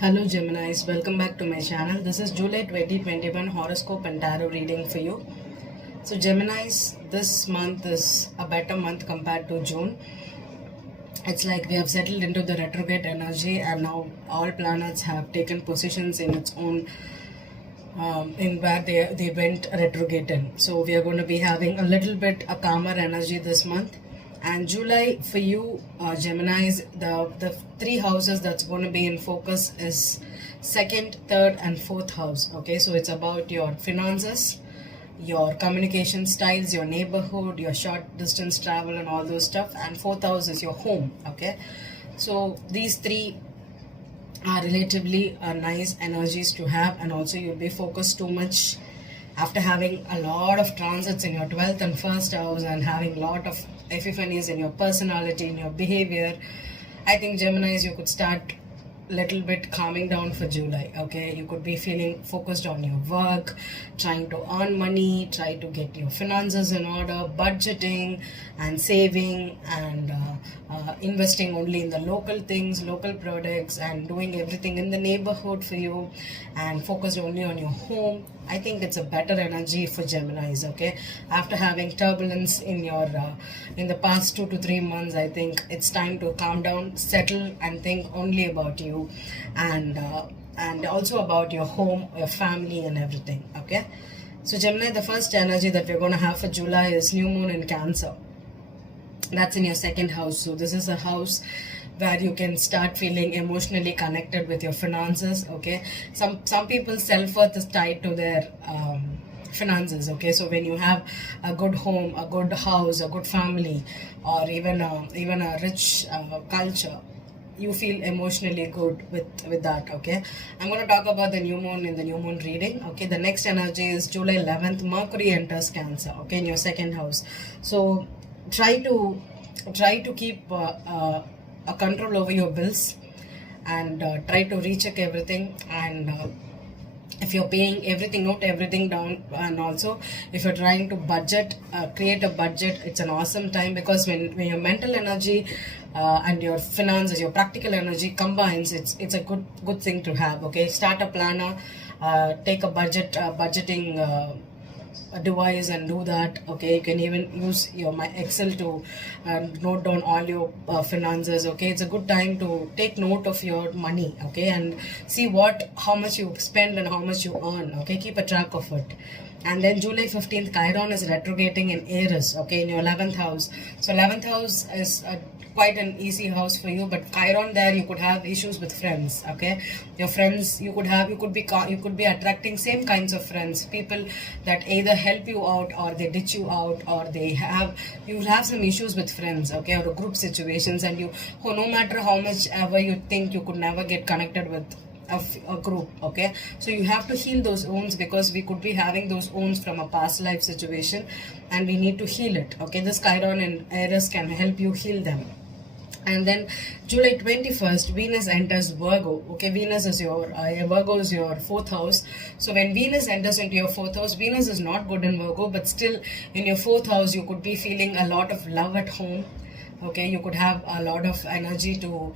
Hello Geminis, welcome back to my channel. This is July 2021 horoscope and tarot reading for you. So Geminis, this month is a better month compared to June. It's like we have settled into the retrograde energy and now all planets have taken positions in its own in where they went retrograde in. So we are going to be having a little bit a calmer energy this month. And July for you, Geminis, the three houses that's going to be in focus is second, third, and fourth house. Okay, so it's about your finances, your communication styles, your neighborhood, your short distance travel, and all those stuff. And fourth house is your home. Okay, so these three are relatively nice energies to have, and also you'll be focused too much after having a lot of transits in your 12th and first house and having a lot of epiphanies in your personality, in your behavior. I think Geminis, you could start little bit calming down for July. Okay, you could be feeling focused on your work, trying to earn money, try to get your finances in order, budgeting and saving and investing only in the local things, local products, and doing everything in the neighborhood for you, and focused only on your home. I think it's a better energy for Geminis. Okay, after having turbulence in your in the past 2 to 3 months, I think it's time to calm down, settle, and think only about you, and also about your home, your family, and everything. Okay, so Gemini, the first energy that we're going to have for July is new moon in Cancer. That's in your second house. So this is a house where you can start feeling emotionally connected with your finances. Okay, some people's self-worth is tied to their finances. Okay, so when you have a good home, a good house, a good family, or even a rich culture, you feel emotionally good with that. Okay, I'm going to talk about the new moon in the new moon reading. Okay, the next energy is July 11th. Mercury enters Cancer. Okay, in your second house. So try to keep a control over your bills, and try to recheck everything, and if you're paying everything, note everything down. And also if you're trying to budget, create a budget. It's an awesome time, because when your mental energy and your finances, your practical energy combines, it's a good thing to have. Okay, start a planner, take a budgeting a device and do that. Okay, you can even use your my Excel to note down all your finances. Okay, it's a good time to take note of your money. Okay, and see how much you spend and how much you earn. Okay, keep a track of it. And then July 15th, Chiron is retrograding in Aries. Okay, in your 11th house. So 11th house is quite an easy house for you, but Chiron there, you could have issues with friends. Okay, your friends, you could be attracting same kinds of friends, people that either help you out or they ditch you out, or you'll have some issues with friends. Okay, or group situations, and no matter how much ever you think, you could never get connected with a group. Okay, so you have to heal those wounds, because we could be having those wounds from a past life situation, and we need to heal it. Okay, this Chiron and Aries can help you heal them. And then July 21st, Venus enters Virgo. Okay, Venus is Virgo is your fourth house. So when Venus enters into your fourth house, Venus is not good in Virgo, but still in your fourth house, you could be feeling a lot of love at home. Okay, you could have a lot of energy to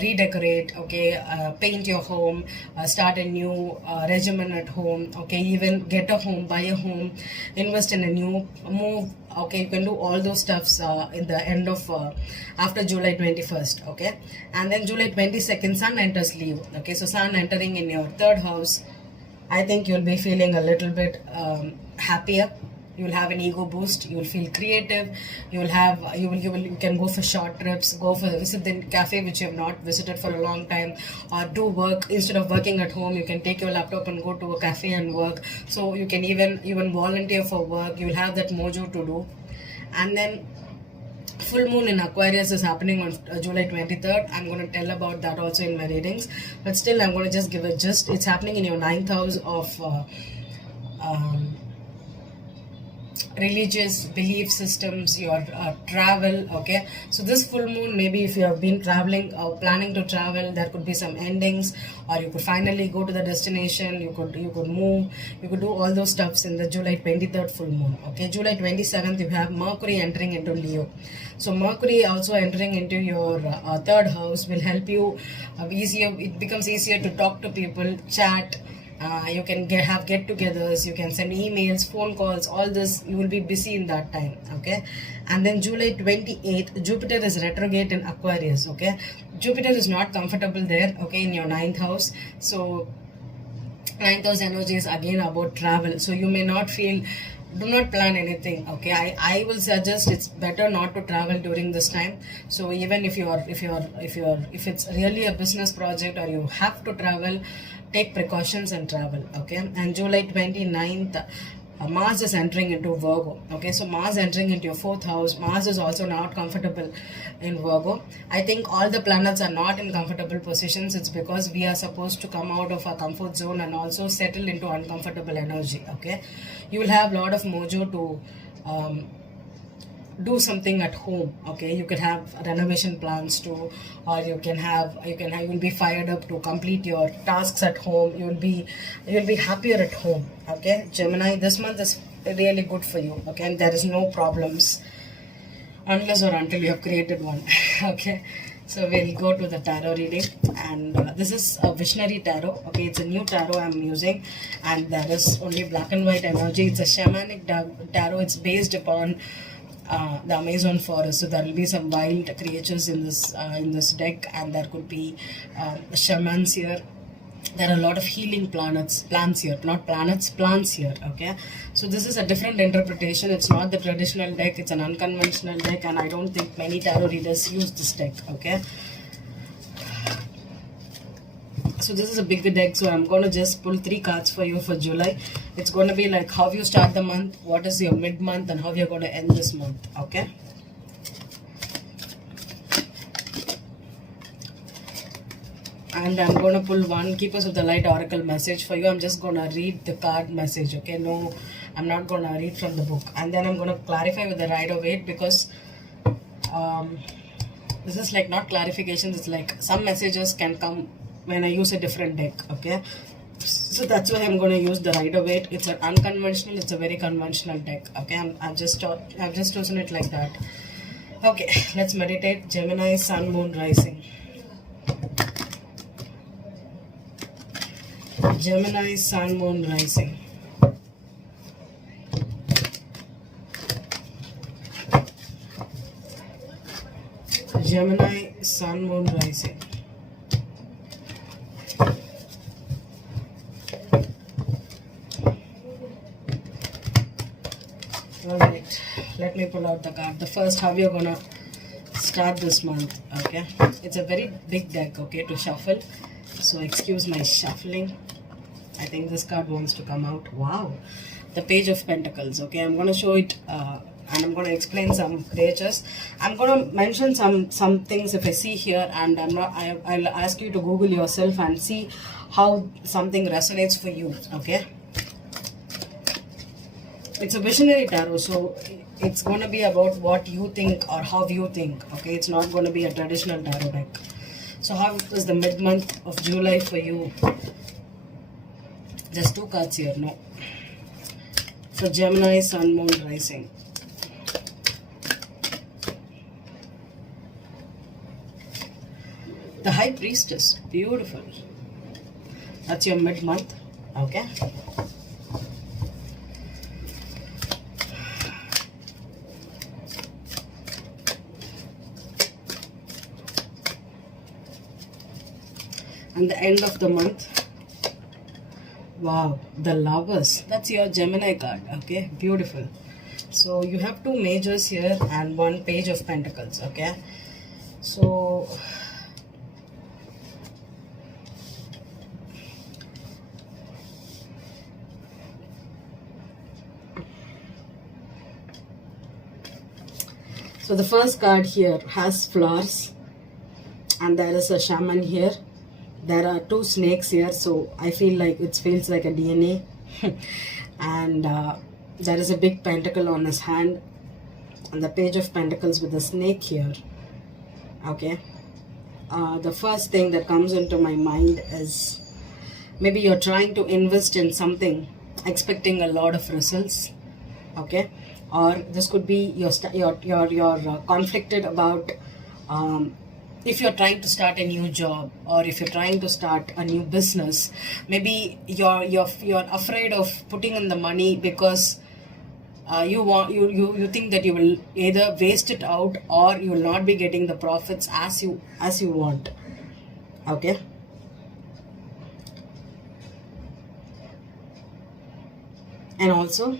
redecorate. Okay, paint your home, start a new regimen at home. Okay, even get a home, buy a home, invest in a new move. Okay, you can do all those stuffs in the end of after July 21st. Okay, and then July 22nd, Sun enters Leo. Okay, so Sun entering in your third house, I think you'll be feeling a little bit happier. You'll have an ego boost. You'll feel creative. You can go for short trips, visit the cafe which you have not visited for a long time, or do work instead of working at home. You can take your laptop and go to a cafe and work. So you can even volunteer for work. You'll have that mojo to do. And then full moon in Aquarius is happening on July 23rd. I'm going to tell about that also in my readings, but still I'm going to just give a gist. It's happening in your 9th house of religious belief systems, your travel. Okay, so this full moon, maybe if you have been traveling or planning to travel, there could be some endings, or you could finally go to the destination. You could move, you could do all those stuffs in the July 23rd full moon. Okay, July 27th you have Mercury entering into Leo. So Mercury also entering into your third house will help you easier. It becomes easier to talk to people, chat. You can have get-togethers, you can send emails, phone calls, all this. You will be busy in that time. Okay, and then July 28th, Jupiter is retrograde in Aquarius. Okay, Jupiter is not comfortable there. Okay, in your ninth house. So ninth house energy is again about travel. So you may not feel. Do not plan anything. Okay, I will suggest it's better not to travel during this time. So even if it's really a business project or you have to travel, take precautions and travel. Okay, and July 29th, Mars is entering into Virgo. Okay, so Mars entering into your fourth house. Mars is also not comfortable in Virgo. I think all the planets are not in comfortable positions. It's because we are supposed to come out of our comfort zone and also settle into uncomfortable energy. Okay, you will have a lot of mojo to do something at home. Okay, you can have renovation plans too, or you will be fired up to complete your tasks at home. You'll be happier at home. Okay, Gemini, this month is really good for you. Okay, and there is no problems unless or until you have created one. Okay, so we'll go to the tarot reading, and this is a visionary tarot. Okay, it's a new tarot I'm using, and there is only black and white energy. It's a shamanic tarot. It's based upon the Amazon forest. So there will be some wild creatures in this deck, and there could be shamans here. There are a lot of healing plants here, not planets, plants here. Okay, so this is a different interpretation. It's not the traditional deck. It's an unconventional deck, and I don't think many tarot readers use this deck. Okay, so this is a bigger deck, so I'm going to just pull 3 cards for you for July. It's going to be like how you start the month, what is your mid-month, and how you're going to end this month. Okay, and I'm going to pull one Keepers of the Light Oracle message for you. I'm just going to read the card message. Okay, no, I'm not going to read from the book. And then I'm going to clarify with the Rider-Waite, because this is like not clarifications. It's like some messages can come when I use a different deck. Okay, so that's why I'm going to use the Rider-Waite. It's an unconventional, it's a very conventional deck. Okay, I've just chosen it like that. Okay, let's meditate. Gemini, Sun, Moon, Rising. Gemini, Sun, Moon, Rising. Gemini, Sun, Moon, Rising. Alright, let me pull out the card. The first, how you're gonna start this month. Okay, it's a very big deck, okay, to shuffle, so excuse my shuffling. I think this card wants to come out. Wow, the Page of Pentacles. Okay, I'm gonna show it and I'm gonna explain some creatures. I'm gonna mention some things if I see here, and I'll ask you to Google yourself and see how something resonates for you. Okay, it's a visionary tarot, so it's going to be about what you think or how you think. Okay, it's not going to be a traditional tarot deck. So how is the mid-month of July for you? Just 2 cards here, no. For Gemini, Sun, Moon, Rising. The High Priestess, beautiful. That's your mid-month. Okay. And the end of the month. Wow, the Lovers. That's your Gemini card. Okay, beautiful. So you have 2 majors here and 1 Page of Pentacles. Okay, so the first card here has flowers, and there is a shaman here. There are 2 snakes here, so I feel like it feels like a DNA. And There is a big pentacle on his hand and the page of pentacles with the snake here. Okay, the first thing that comes into my mind is maybe you're trying to invest in something expecting a lot of results. Okay, or this could be you're conflicted about if you're trying to start a new job, or if you're trying to start a new business. Maybe you're afraid of putting in the money because you think that you will either waste it out or you will not be getting the profits as you want. Okay, and also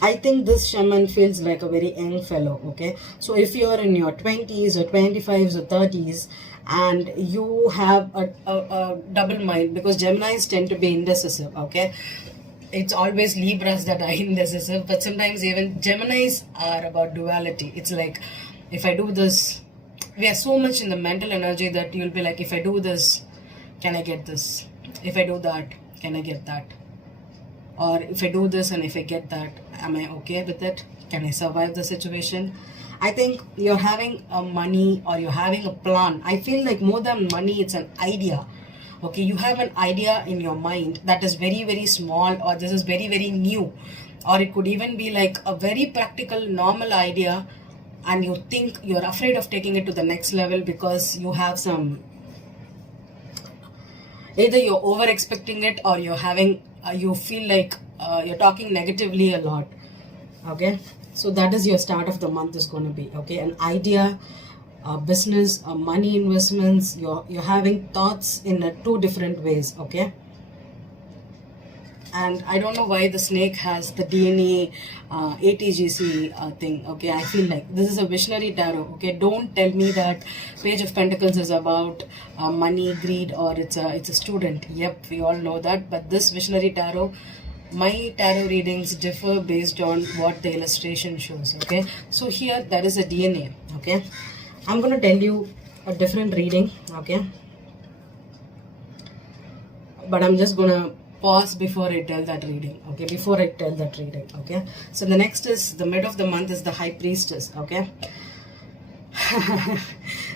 I think this shaman feels like a very young fellow. Okay, so if you are in your 20s or 25s or 30s and you have a double mind, because Geminis tend to be indecisive. Okay, it's always Libras that are indecisive, but sometimes even Geminis are about duality. It's like, if I do this, we are so much in the mental energy that you'll be like, if I do this, can I get this? If I do that, can I get that? Or if I do this and if I get that, am I okay with it? Can I survive the situation? I think you're having a money, or you're having a plan. I feel like more than money, it's an idea. Okay, you have an idea in your mind that is very, very small, or this is very, very new, or it could even be like a very practical, normal idea, and you think you're afraid of taking it to the next level because you have some, either you're over expecting it, or you're having you feel like you're talking negatively a lot. Okay, so that is your start of the month is going to be. Okay, an idea, business, money investments. You're having thoughts in two different ways. Okay, and I don't know why the snake has the DNA ATGC thing. Okay, I feel like this is a visionary tarot. Okay, don't tell me that Page of Pentacles is about money, greed, or it's a student. Yep, we all know that. But this visionary tarot, my tarot readings differ based on what the illustration shows. Okay, so here there is a DNA. Okay, I'm gonna tell you a different reading. Okay, but I'm just gonna pause before I tell that reading. Okay, before I tell that reading. Okay, so the next is the mid of the month is the High Priestess. Okay.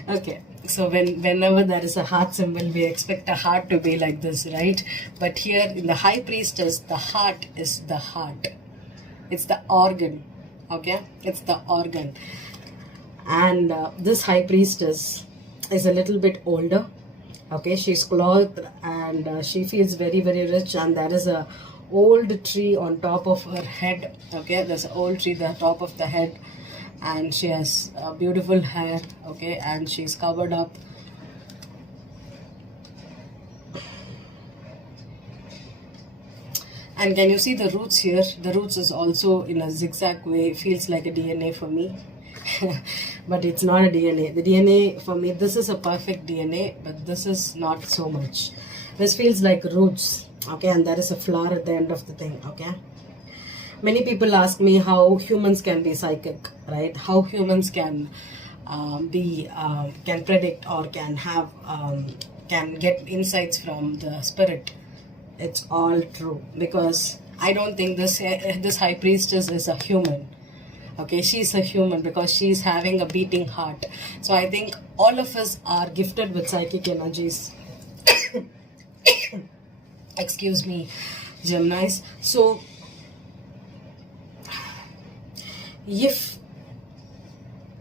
Okay, so whenever there is a heart symbol, we expect a heart to be like this, right? But here in the High Priestess, the heart is the heart. It's the organ. Okay, it's the organ. And this High Priestess is a little bit older. Okay, she's clothed and she feels very, very rich, and there is a old tree on top of her head. Okay, there's an old tree at the top of the head, and she has beautiful hair. Okay, and she's covered up. And can you see the roots here? The roots is also in a zigzag way. Feels like a DNA for me. But it's not a DNA. The DNA for me, this is a perfect DNA, but this is not so much. This feels like roots. Okay, and there is a flower at the end of the thing. Okay, many people ask me how humans can be psychic, right? How humans can can predict or can have can get insights from the spirit. It's all true, because I don't think this High Priestess is a human. Okay, she's a human because she's having a beating heart. So I think all of us are gifted with psychic energies. Excuse me, Geminis. So if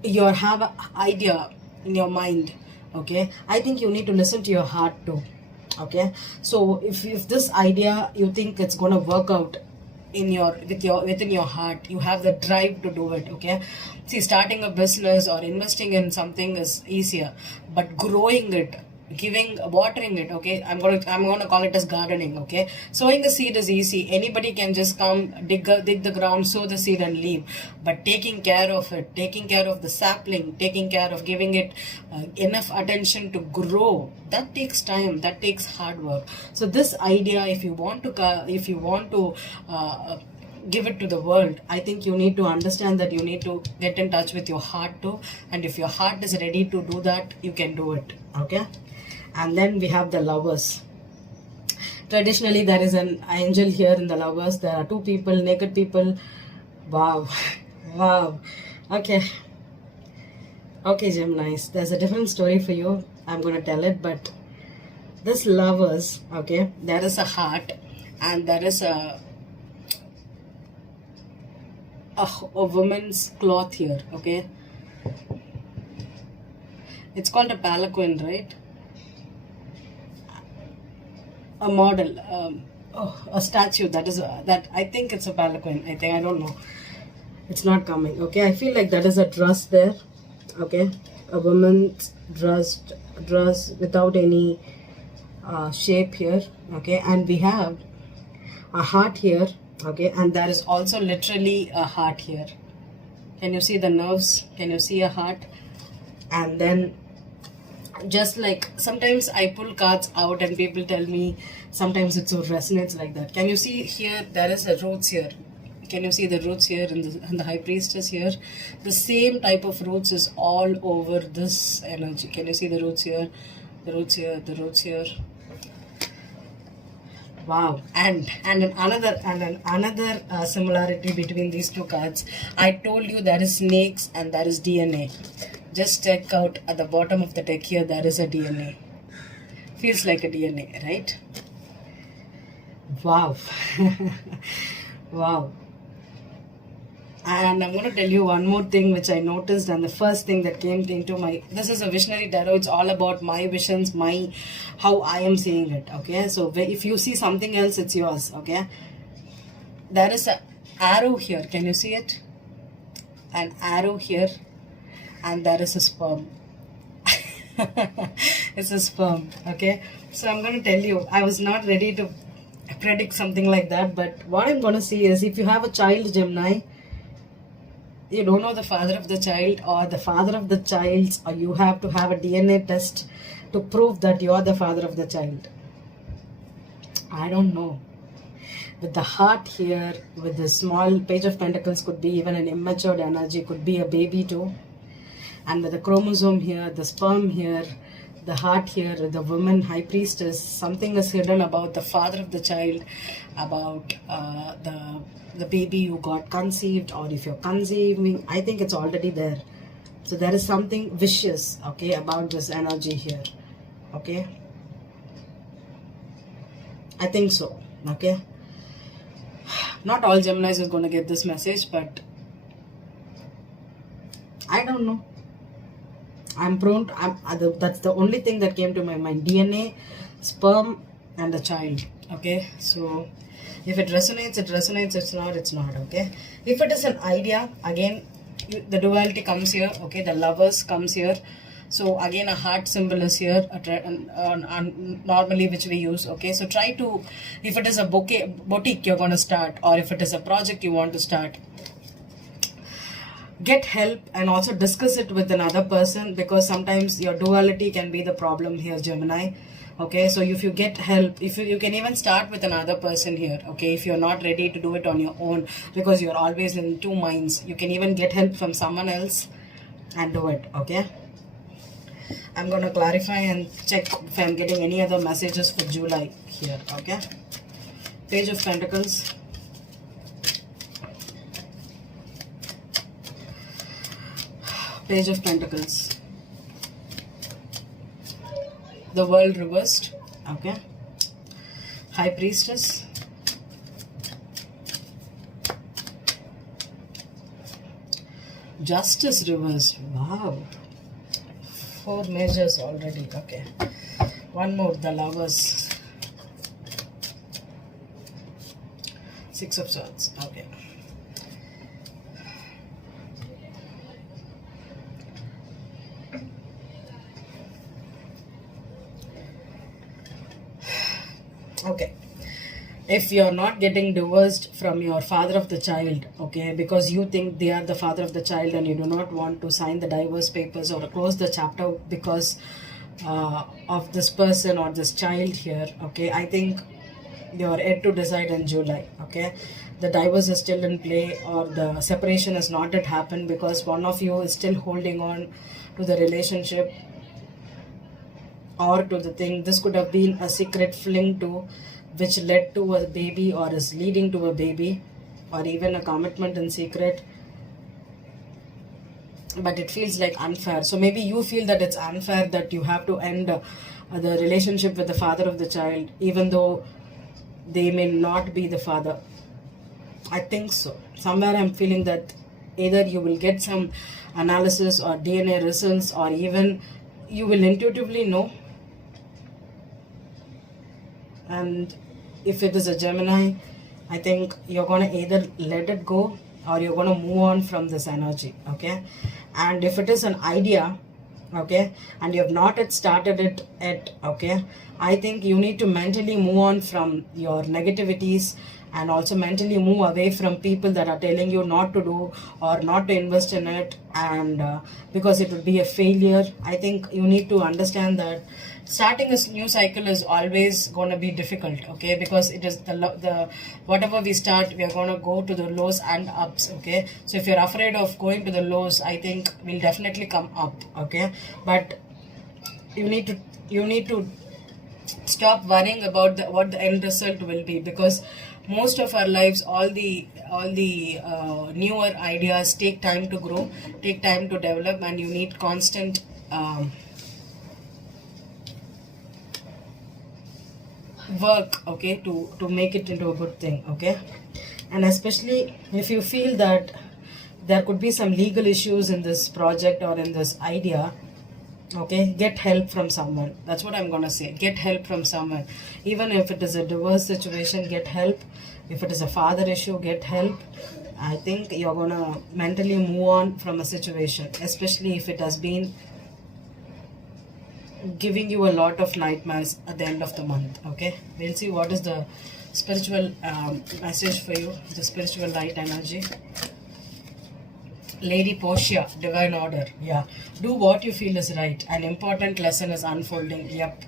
you have an idea in your mind, okay, I think you need to listen to your heart too. Okay, so if this idea you think it's gonna work out in within your heart, you have the drive to do it. Okay, see, starting a business or investing in something is easier, but growing it, watering it, okay, I'm gonna call it as gardening. Okay, sowing the seed is easy. Anybody can just come dig the ground, sow the seed and leave. But taking care of it, taking care of the sapling, taking care of giving it enough attention to grow, that takes time, that takes hard work. So this idea, if you want to give it to the world, I think you need to understand that you need to get in touch with your heart too. And if your heart is ready to do that, you can do it. Okay, and then we have the Lovers. Traditionally, there is an angel here in the lovers. There are two people, naked people. Wow. Wow. Okay. Okay, Geminis. There's a different story for you. I'm going to tell it, but this lovers, okay, there is a heart and there is a woman's cloth here, okay. It's called a palanquin, right? A model, a statue that is that I think it's a palanquin. I don't know. It's not coming. Okay, I feel like that is a dress there. Okay, a woman's dress without any shape here. Okay, and we have a heart here. Okay, and there is also literally a heart here. Can you see the nerves? Can you see a heart? And then just like sometimes I pull cards out and people tell me sometimes it so resonates like that. Can you see here there is a roots here? Can you see the roots here and the high priestess here? The same type of roots is all over this energy. Can you see the roots here? The roots here, the roots here. Wow. And another similarity between these two cards. I told you there is snakes and there is DNA. Just check out at the bottom of the deck here, there is a DNA. Feels like a DNA, right? Wow. Wow. And I'm going to tell you one more thing which I noticed, and the first thing that came into my, this is a visionary tarot. It's all about my visions, how I am seeing it, okay? So if you see something else, it's yours, okay? There is an arrow here. Can you see it? An arrow here. And there is a sperm. It's a sperm, okay? So I'm going to tell you, I was not ready to predict something like that, but what I'm going to see is if you have a child, Gemini, you don't know the father of the child or the father of the child's, or you have to have a DNA test to prove that you're the father of the child. I don't know. With the heart here, with the small page of pentacles, could be even an immature energy, could be a baby too. And with the chromosome here, the sperm here, the heart here, the woman high priestess, something is hidden about the father of the child, about the baby you got conceived, or if you're conceiving, I think it's already there. So there is something vicious, okay, about this energy here, okay. I think so, okay. Not all Geminis is going to get this message, but I don't know. That's the only thing that came to my mind. DNA, sperm, and the child. Okay, so if it resonates, it resonates. It's not. Okay. If it is an idea, again, the duality comes here. Okay, the lovers comes here. So again, a heart symbol is here, normally which we use. Okay, so try to, if it is a boutique you're going to start, or if it is a project you want to start, get help and also discuss it with another person, because sometimes your duality can be the problem here, Gemini. Okay, so if you get help, if you can even start with another person here. Okay, if you're not ready to do it on your own because you're always in two minds, you can even get help from someone else and do it. Okay, I'm going to clarify and check if I'm getting any other messages for July here. Okay, Page of Pentacles, Page of Pentacles, the World reversed, okay, High Priestess, Justice reversed. Wow, 4 majors already. Okay, one more, the Lovers, 6 of Swords. Okay, okay, if you're not getting divorced from your father of the child, okay, because you think they are the father of the child and you do not want to sign the divorce papers or close the chapter because of this person or this child here, okay, I think you're yet to decide in July. Okay, the divorce is still in play, or the separation has not yet happened, because one of you is still holding on to the relationship or to the thing. This could have been a secret fling too, which led to a baby or is leading to a baby, or even a commitment in secret, but it feels like unfair. So maybe you feel that it's unfair that you have to end the relationship with the father of the child, even though they may not be the father. I think so. Somewhere I'm feeling that either you will get some analysis or DNA results, or even you will intuitively know. And if it is a Gemini, I think you're going to either let it go or you're going to move on from this energy, okay? And if it is an idea, okay, and you have not yet started it yet, okay, I think you need to mentally move on from your negativities, and also mentally move away from people that are telling you not to do or not to invest in it, and because it would be a failure. I think you need to understand that starting a new cycle is always going to be difficult, okay, because it is the whatever we start, we are going to go to the lows and ups, okay. So if you're afraid of going to the lows, I think we'll definitely come up, okay. But you need to stop worrying about what the end result will be, because most of our lives, all the newer ideas take time to grow, take time to develop, and you need constant work, okay, to make it into a good thing, okay. And especially if you feel that there could be some legal issues in this project or in this idea, okay, get help from someone. That's what I'm gonna say. Get help from someone. Even if it is a divorce situation, get help. If it is a father issue, get help. I think you're gonna mentally move on from a situation, especially if it has been giving you a lot of nightmares at the end of the month, okay. We'll see what is the spiritual message for you, the spiritual light energy. Lady Portia, Divine Order. Yeah. Do what you feel is right. An important lesson is unfolding. Yep.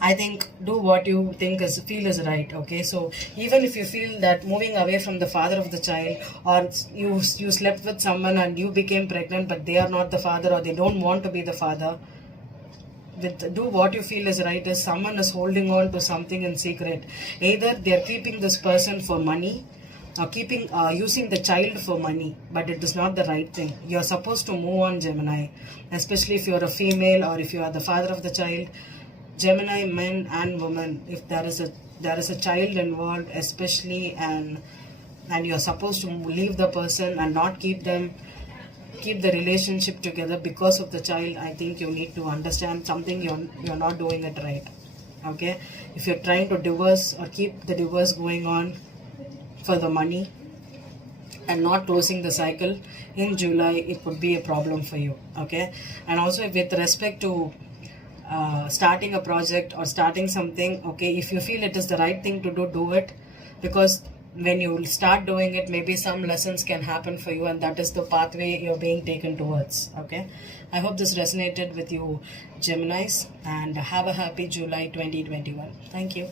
I think do what you think feel is right. Okay. So even if you feel that moving away from the father of the child, or you slept with someone and you became pregnant, but they are not the father, or they don't want to be the father, do what you feel is right, is someone is holding on to something in secret. Either they are keeping this person for money, or using the child for money, but it is not the right thing. You are supposed to move on, Gemini, especially if you are a female or if you are the father of the child. Gemini, men and women, if there is a child involved, especially, and you are supposed to leave the person and not keep the relationship together because of the child. I think you need to understand something, you're not doing it right, okay. If you're trying to divorce or keep the divorce going on for the money and not closing the cycle in July, it could be a problem for you, okay. And also with respect to starting a project or starting something, okay, if you feel it is the right thing to do it, because when you start doing it, maybe some lessons can happen for you, and that is the pathway you're being taken towards, okay. I hope this resonated with you, Geminis, and have a happy July 2021. Thank you.